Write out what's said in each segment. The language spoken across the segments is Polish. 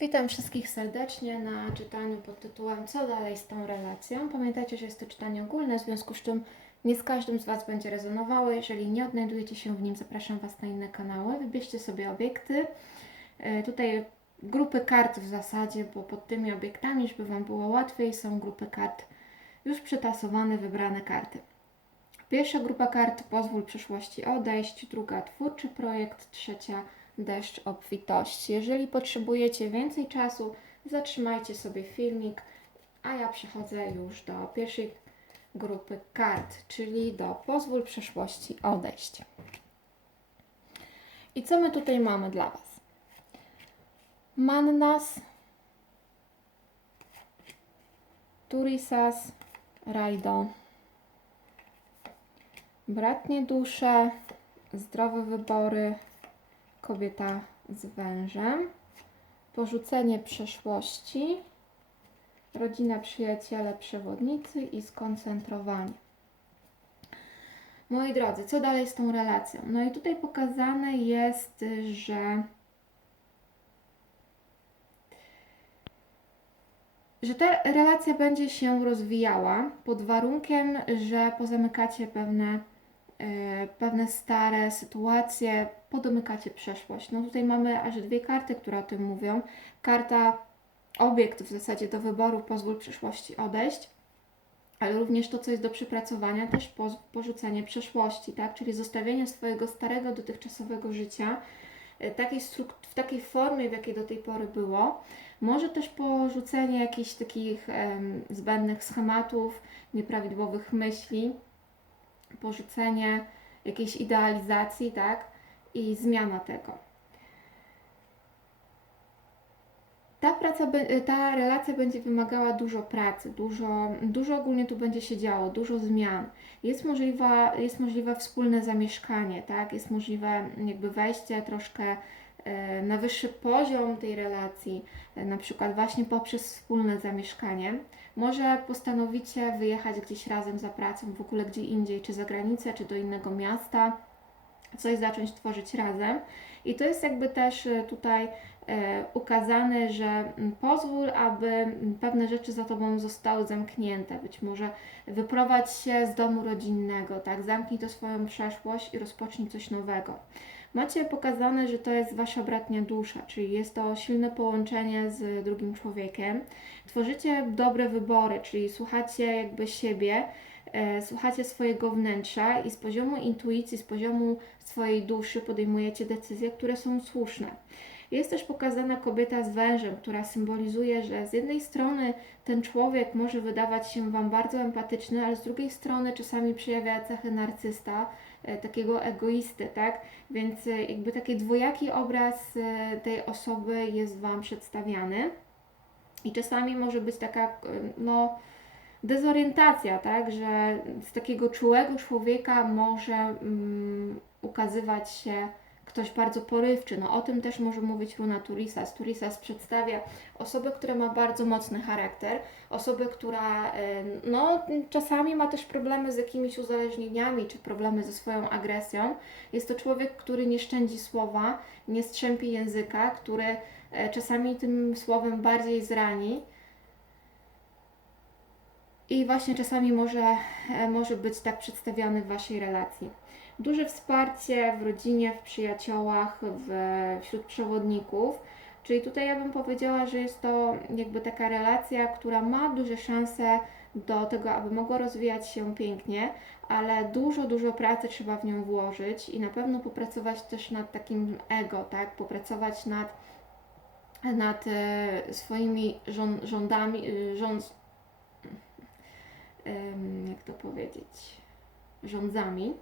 Witam wszystkich serdecznie na czytaniu pod tytułem Co dalej z tą relacją? Pamiętajcie, że jest to czytanie ogólne, w związku z czym nie z każdym z Was będzie rezonowało. Jeżeli nie odnajdujecie się w nim, zapraszam Was na inne kanały. Wybierzcie sobie obiekty. E, Tutaj grupy kart w zasadzie, bo pod tymi obiektami, żeby Wam było łatwiej, są grupy kart już przetasowane, wybrane karty. Pierwsza grupa kart Pozwól przyszłości odejść, druga Twórczy projekt, trzecia Deszcz obfitości. Jeżeli potrzebujecie więcej czasu, zatrzymajcie sobie filmik, a ja przechodzę już do pierwszej grupy kart, czyli do Pozwól przeszłości odejść. I co my tutaj mamy dla Was? Mannas, Turisas, Rajdo, Bratnie dusze, zdrowe wybory, kobieta z wężem, porzucenie przeszłości, rodzina, przyjaciele, przewodnicy i skoncentrowanie. Moi drodzy, co dalej z tą relacją? No i tutaj pokazane jest, że że ta relacja będzie się rozwijała pod warunkiem, że pozamykacie pewne, pewne stare sytuacje, podomykacie przeszłość. No tutaj mamy aż dwie karty, które o tym mówią. Karta obiekt w zasadzie do wyboru, pozwól przyszłości odejść, ale również to, co jest do przepracowania, też porzucenie przeszłości, tak? Czyli zostawienie swojego starego, dotychczasowego życia e, takiej w takiej formie, w jakiej do tej pory było. Może też porzucenie jakichś takich zbędnych schematów, nieprawidłowych myśli, porzucenie jakiejś idealizacji, tak? I zmiana tego. Ta, praca, be- ta relacja będzie wymagała dużo pracy, dużo, dużo ogólnie tu będzie się działo, dużo zmian. Jest, możliwa, jest możliwe wspólne zamieszkanie, tak? Jest możliwe jakby wejście troszkę na wyższy poziom tej relacji, e, na przykład właśnie poprzez wspólne zamieszkanie. Może postanowicie wyjechać gdzieś razem za pracą, w ogóle gdzie indziej, czy za granicę, czy do innego miasta, coś zacząć tworzyć razem. I to jest jakby też e, tutaj e, ukazane, że pozwól, aby pewne rzeczy za Tobą zostały zamknięte. Być może wyprowadź się z domu rodzinnego, tak? Zamknij to swoją przeszłość i rozpocznij coś nowego. Macie pokazane, że to jest Wasza bratnia dusza, czyli jest to silne połączenie z drugim człowiekiem. Tworzycie dobre wybory, czyli słuchacie jakby siebie, e, słuchacie swojego wnętrza i z poziomu intuicji, z poziomu swojej duszy podejmujecie decyzje, które są słuszne. Jest też pokazana kobieta z wężem, która symbolizuje, że z jednej strony ten człowiek może wydawać się Wam bardzo empatyczny, ale z drugiej strony czasami przejawia cechy narcysta, takiego egoisty, tak? Więc e, jakby taki dwojaki obraz e, tej osoby jest Wam przedstawiany. I czasami może być taka, e, no, dezorientacja, tak, że z takiego czułego człowieka może mm, ukazywać się ktoś bardzo porywczy. No o tym też może mówić Runa Turisas. Turisas przedstawia osobę, która ma bardzo mocny charakter, osobę, która e, no, czasami ma też problemy z jakimiś uzależnieniami, czy problemy ze swoją agresją. Jest to człowiek, który nie szczędzi słowa, nie strzępi języka, który e, czasami tym słowem bardziej zrani. I właśnie czasami może, e, może być tak przedstawiony w Waszej relacji. Duże wsparcie w rodzinie, w przyjaciołach, w, wśród przewodników. Czyli tutaj ja bym powiedziała, że jest to jakby taka relacja, która ma duże szanse do tego, aby mogła rozwijać się pięknie, ale dużo, dużo pracy trzeba w nią włożyć i na pewno popracować też nad takim ego, tak? Popracować nad, nad e, swoimi żon, rządami, e, rząd, jak to powiedzieć, rządzami,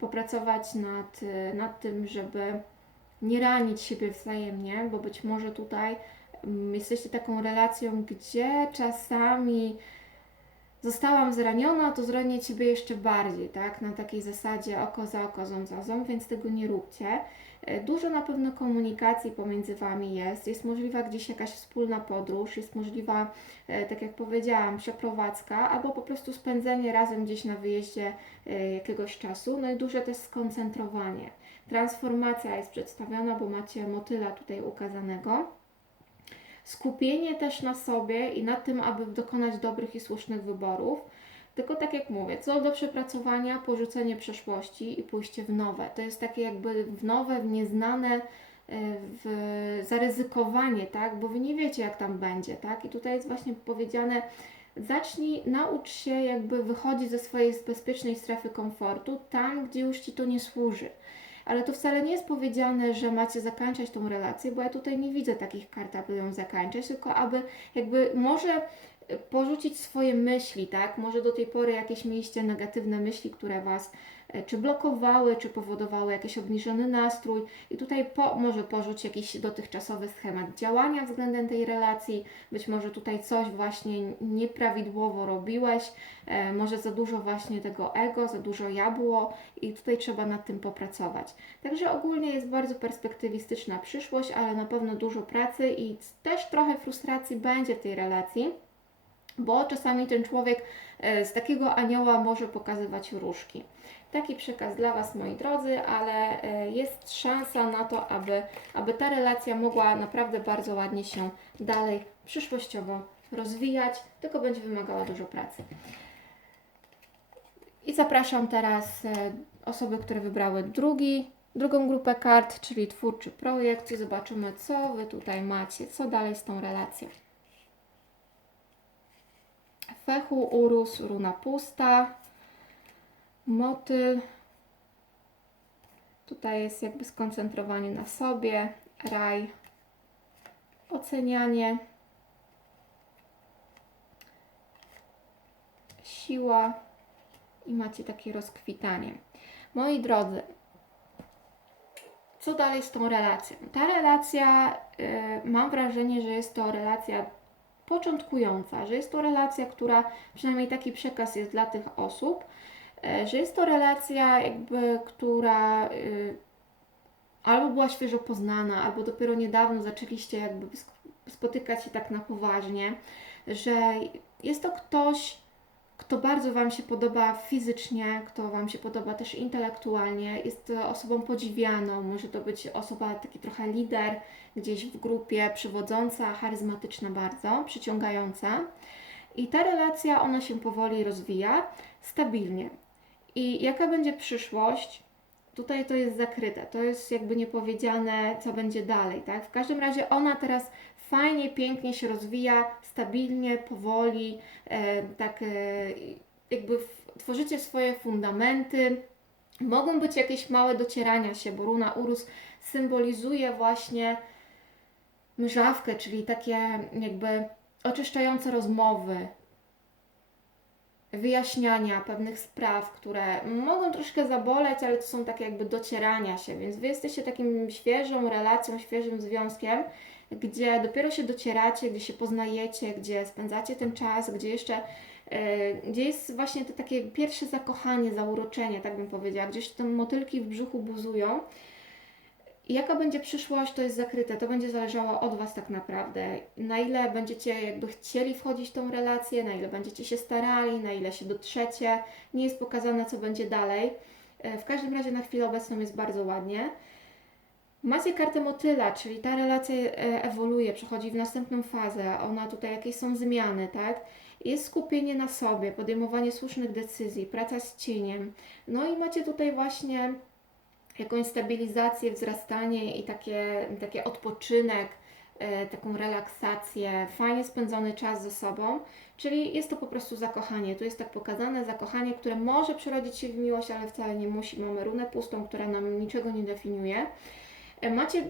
popracować nad, e, nad tym, żeby nie ranić siebie wzajemnie, bo być może tutaj mm, jesteście taką relacją, gdzie czasami zostałam zraniona, to zranię Ciebie jeszcze bardziej, tak? Na takiej zasadzie oko za oko, ząb za ząb, więc tego nie róbcie. E, Dużo na pewno komunikacji pomiędzy Wami jest, jest możliwa gdzieś jakaś wspólna podróż, jest możliwa, e, tak jak powiedziałam, przeprowadzka, albo po prostu spędzenie razem gdzieś na wyjeździe e, jakiegoś czasu, no i duże też skoncentrowanie. Transformacja jest przedstawiona, bo macie motyla tutaj ukazanego. Skupienie też na sobie i na tym, aby dokonać dobrych i słusznych wyborów. Tylko tak jak mówię, co do przepracowania, porzucenie przeszłości i pójście w nowe. To jest takie jakby w nowe, w nieznane, e, w zaryzykowanie, tak? Bo wy nie wiecie, jak tam będzie, tak? I tutaj jest właśnie powiedziane, zacznij, naucz się jakby wychodzić ze swojej bezpiecznej strefy komfortu, tam, gdzie już ci to nie służy. Ale to wcale nie jest powiedziane, że macie zakończać tą relację, bo ja tutaj nie widzę takich kart, aby ją zakończyć, tylko aby jakby może porzucić swoje myśli, tak? Może do tej pory jakieś mieliście negatywne myśli, które Was e, czy blokowały, czy powodowały jakiś obniżony nastrój? I tutaj po, może porzuć jakiś dotychczasowy schemat działania względem tej relacji, być może tutaj coś właśnie nieprawidłowo robiłeś, e, może za dużo właśnie tego ego, za dużo ja było i tutaj trzeba nad tym popracować. Także ogólnie jest bardzo perspektywistyczna przyszłość, ale na pewno dużo pracy i też trochę frustracji będzie w tej relacji bo czasami ten człowiek e, z takiego anioła może pokazywać różki. Taki przekaz dla Was, moi drodzy, ale e, jest szansa na to, aby, aby ta relacja mogła naprawdę bardzo ładnie się dalej przyszłościowo rozwijać, tylko będzie wymagała dużo pracy. I zapraszam teraz e, osoby, które wybrały drugi, drugą grupę kart, czyli twórczy projekt zobaczymy, co Wy tutaj macie, co dalej z tą relacją. Fechu urósł runa pusta, motyl. Tutaj jest jakby skoncentrowanie na sobie, raj, ocenianie, siła i macie takie rozkwitanie. Moi drodzy, co dalej z tą relacją? Ta relacja, yy, mam wrażenie, że jest to relacja początkująca, że jest to relacja, która, przynajmniej taki przekaz jest dla tych osób, e, że jest to relacja jakby, która y, albo była świeżo poznana, albo dopiero niedawno zaczęliście jakby spotykać się tak na poważnie, że jest to ktoś, kto bardzo Wam się podoba fizycznie, kto Wam się podoba też intelektualnie, jest osobą podziwianą, może to być osoba taki trochę lider gdzieś w grupie, przywodząca, charyzmatyczna bardzo, przyciągająca. I ta relacja, ona się powoli rozwija, stabilnie. I jaka będzie przyszłość? Tutaj to jest zakryte, to jest jakby niepowiedziane, co będzie dalej, tak? W każdym razie ona teraz fajnie, pięknie się rozwija, stabilnie, powoli, e, tak e, jakby tworzycie swoje fundamenty. Mogą być jakieś małe docierania się, bo runa Urus symbolizuje właśnie mrzawkę, czyli takie jakby oczyszczające rozmowy, wyjaśniania pewnych spraw, które mogą troszkę zaboleć, ale to są takie jakby docierania się, więc Wy jesteście takim świeżą relacją, świeżym związkiem, gdzie dopiero się docieracie, gdzie się poznajecie, gdzie spędzacie ten czas, gdzie jeszcze e, gdzie jest właśnie to takie pierwsze zakochanie, zauroczenie, tak bym powiedziała, gdzieś te motylki w brzuchu buzują. Jaka będzie przyszłość, to jest zakryte. To będzie zależało od Was tak naprawdę. Na ile będziecie jakby chcieli wchodzić w tą relację, na ile będziecie się starali, na ile się dotrzecie. Nie jest pokazane, co będzie dalej. E, w każdym razie na chwilę obecną jest bardzo ładnie. Macie kartę motyla, czyli ta relacja e, ewoluuje, przechodzi w następną fazę, ona tutaj jakieś są zmiany, tak? Jest skupienie na sobie, podejmowanie słusznych decyzji, praca z cieniem. No i macie tutaj właśnie jakąś stabilizację, wzrastanie i takie, takie odpoczynek, e, taką relaksację, fajnie spędzony czas ze sobą, czyli jest to po prostu zakochanie. Tu jest tak pokazane zakochanie, które może przerodzić się w miłość, ale wcale nie musi. Mamy runę pustą, która nam niczego nie definiuje. E, macie,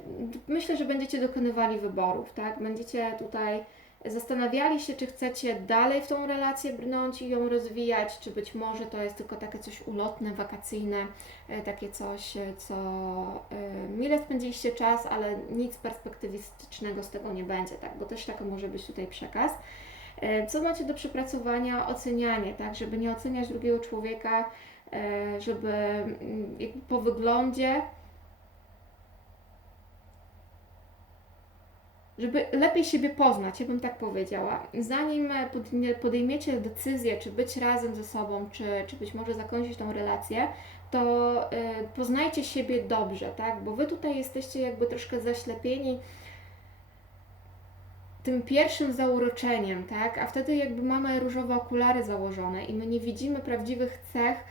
myślę, że będziecie dokonywali wyborów, tak? Będziecie tutaj zastanawiali się, czy chcecie dalej w tą relację brnąć i ją rozwijać, czy być może to jest tylko takie coś ulotne, wakacyjne, e, takie coś, e, co mile spędziliście czas, ale nic perspektywistycznego z tego nie będzie, tak? Bo też taki może być tutaj przekaz. Co macie do przepracowania? Ocenianie, tak? Żeby nie oceniać drugiego człowieka, żeby mm, po wyglądzie żeby lepiej siebie poznać, ja bym tak powiedziała. Zanim podejmiecie decyzję, czy być razem ze sobą, czy, czy być może zakończyć tą relację, to y, poznajcie siebie dobrze, tak? Bo wy tutaj jesteście jakby troszkę zaślepieni tym pierwszym zauroczeniem, tak? A wtedy jakby mamy różowe okulary założone i my nie widzimy prawdziwych cech e,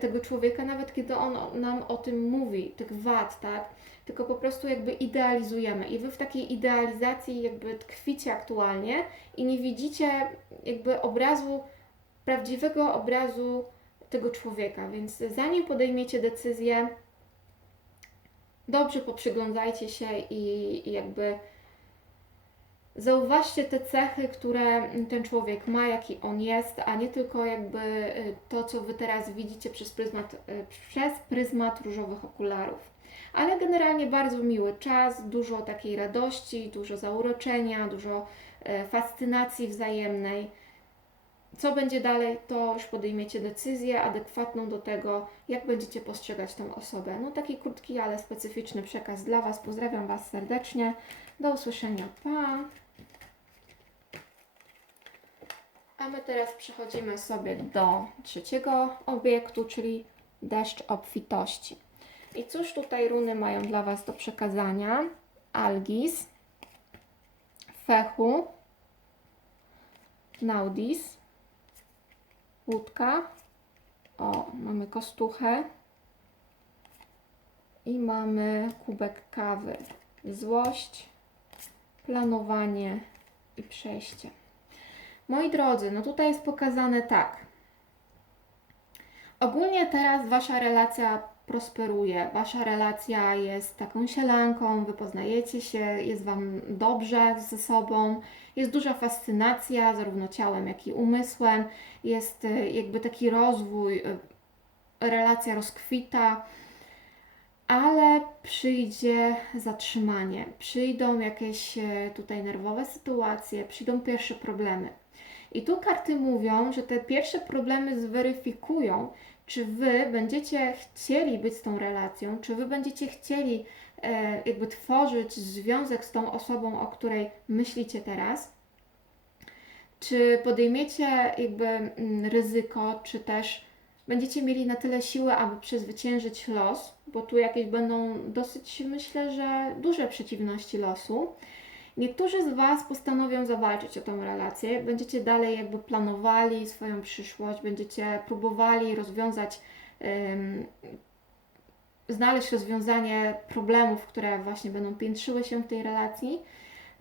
tego człowieka, nawet kiedy on nam o tym mówi, tych wad, tak? Tylko po prostu jakby idealizujemy i wy w takiej idealizacji jakby tkwicie aktualnie i nie widzicie jakby obrazu, prawdziwego obrazu tego człowieka, więc zanim podejmiecie decyzję, dobrze poprzyglądajcie się i, i jakby zauważcie te cechy, które ten człowiek ma, jaki on jest, a nie tylko jakby y, to, co Wy teraz widzicie przez pryzmat, y, przez pryzmat różowych okularów. Ale generalnie bardzo miły czas, dużo takiej radości, dużo zauroczenia, dużo y, fascynacji wzajemnej. Co będzie dalej, to już podejmiecie decyzję adekwatną do tego, jak będziecie postrzegać tą osobę. No taki krótki, ale specyficzny przekaz dla Was. Pozdrawiam Was serdecznie. Do usłyszenia. Pa! A my teraz przechodzimy sobie do trzeciego obiektu, czyli deszcz obfitości. I cóż tutaj runy mają dla Was do przekazania? Algis, Fechu, Naudis, łódka, o, mamy kostuchę i mamy kubek kawy. Złość, planowanie i przejście. Moi drodzy, no tutaj jest pokazane tak. Ogólnie teraz wasza relacja prosperuje, wasza relacja jest taką sielanką, wy poznajecie się, jest wam dobrze ze sobą, jest duża fascynacja zarówno ciałem, jak i umysłem, jest y, jakby taki rozwój, y, relacja rozkwita, ale przyjdzie zatrzymanie, przyjdą jakieś y, tutaj nerwowe sytuacje, przyjdą pierwsze problemy. I tu karty mówią, że te pierwsze problemy zweryfikują, czy wy będziecie chcieli być z tą relacją, czy wy będziecie chcieli e, jakby tworzyć związek z tą osobą, o której myślicie teraz, czy podejmiecie jakby mm, ryzyko, czy też będziecie mieli na tyle siły, aby przezwyciężyć los, bo tu jakieś będą dosyć, myślę, że duże przeciwności losu. Niektórzy z Was postanowią zawalczyć o tą relację, będziecie dalej jakby planowali swoją przyszłość, będziecie próbowali rozwiązać, um, znaleźć rozwiązanie problemów, które właśnie będą piętrzyły się w tej relacji.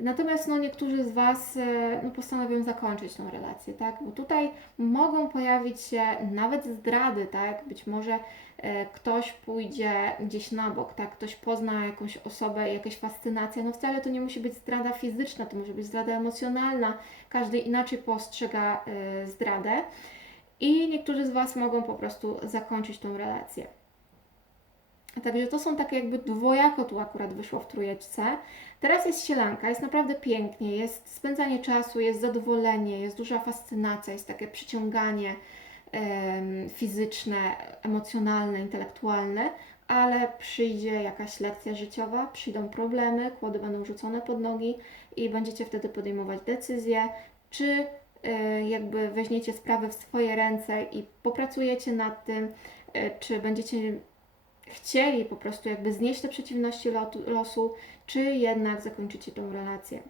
Natomiast no, niektórzy z Was e, no, postanowią zakończyć tą relację, tak? Bo tutaj mogą pojawić się nawet zdrady, tak? Być może e, ktoś pójdzie gdzieś na bok, tak? Ktoś pozna jakąś osobę, jakaś fascynacja. No wcale to nie musi być zdrada fizyczna, to może być zdrada emocjonalna. Każdy inaczej postrzega e, zdradę. I niektórzy z Was mogą po prostu zakończyć tą relację. Także to są takie jakby dwojako tu akurat wyszło w trójeczce. Teraz jest sielanka, jest naprawdę pięknie, jest spędzanie czasu, jest zadowolenie, jest duża fascynacja, jest takie przyciąganie fizyczne, emocjonalne, intelektualne, ale przyjdzie jakaś lekcja życiowa, przyjdą problemy, kłody będą rzucone pod nogi i będziecie wtedy podejmować decyzje, czy y, jakby weźmiecie sprawę w swoje ręce i popracujecie nad tym, y, czy będziecie chcieli po prostu jakby znieść te przeciwności losu, czy jednak zakończycie tą relację.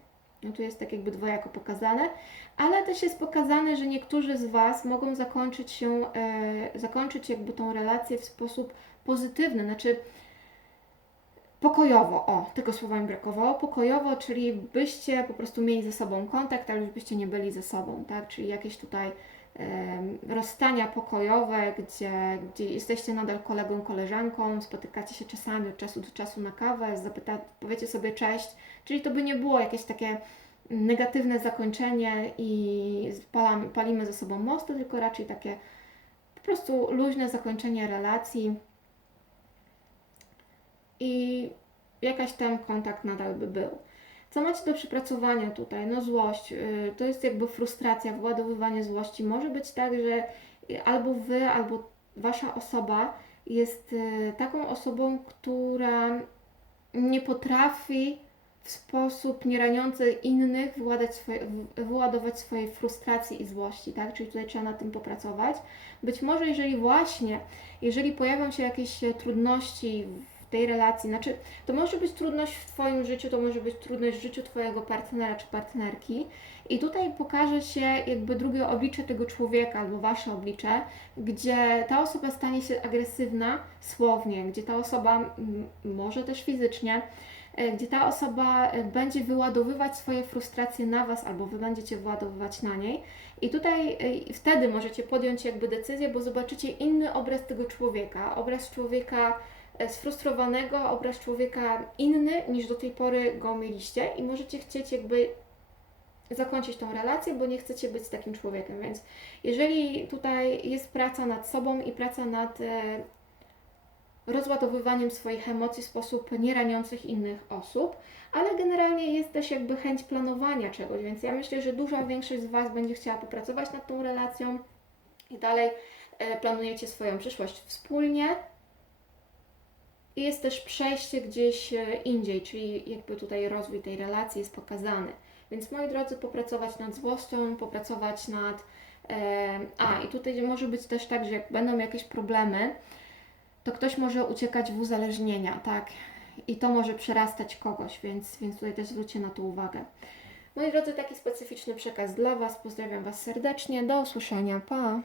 No tu jest tak jakby dwojako pokazane, ale też jest pokazane, że niektórzy z Was mogą zakończyć się, e, zakończyć jakby tą relację w sposób pozytywny, znaczy pokojowo, o, tego słowa mi brakowało, pokojowo, czyli byście po prostu mieli ze sobą kontakt, ale już byście nie byli ze sobą, tak, czyli jakieś tutaj rozstania pokojowe, gdzie, gdzie jesteście nadal kolegą, koleżanką, spotykacie się czasami od czasu do czasu na kawę, zapyta, powiecie sobie cześć, czyli to by nie było jakieś takie negatywne zakończenie i palimy ze sobą mosty, tylko raczej takie po prostu luźne zakończenie relacji i jakaś tam kontakt nadal by był. Co macie do przepracowania tutaj? No złość, y, to jest jakby frustracja, wyładowywanie złości. Może być tak, że albo wy, albo wasza osoba jest y, taką osobą, która nie potrafi w sposób nieraniący innych swoje, wyładować swojej frustracji i złości, tak? Czyli tutaj trzeba nad tym popracować. Być może jeżeli właśnie, jeżeli pojawią się jakieś trudności tej relacji, znaczy to może być trudność w Twoim życiu, to może być trudność w życiu Twojego partnera czy partnerki i tutaj pokaże się jakby drugie oblicze tego człowieka albo Wasze oblicze, gdzie ta osoba stanie się agresywna słownie, gdzie ta osoba może też fizycznie, e, gdzie ta osoba e, będzie wyładowywać swoje frustracje na Was albo Wy będziecie wyładowywać na niej i tutaj y, wtedy możecie podjąć jakby decyzję, bo zobaczycie inny obraz tego człowieka. Obraz człowieka e, sfrustrowanego, obraz człowieka inny niż do tej pory go mieliście i możecie chcieć jakby zakończyć tą relację, bo nie chcecie być takim człowiekiem. Więc jeżeli tutaj jest praca nad sobą i praca nad e, rozładowywaniem swoich emocji w sposób nie raniących innych osób, ale generalnie jest też jakby chęć planowania czegoś, więc ja myślę, że duża większość z Was będzie chciała popracować nad tą relacją i dalej e, planujecie swoją przyszłość wspólnie. Jest też przejście gdzieś e, indziej, czyli jakby tutaj rozwój tej relacji jest pokazany. Więc moi drodzy, popracować nad złością, popracować nad. E, a, i tutaj może być też tak, że jak będą jakieś problemy, to ktoś może uciekać w uzależnienia, tak? I to może przerastać kogoś, więc, więc tutaj też zwróćcie na to uwagę. Moi drodzy, taki specyficzny przekaz dla Was. Pozdrawiam Was serdecznie. Do usłyszenia. Pa!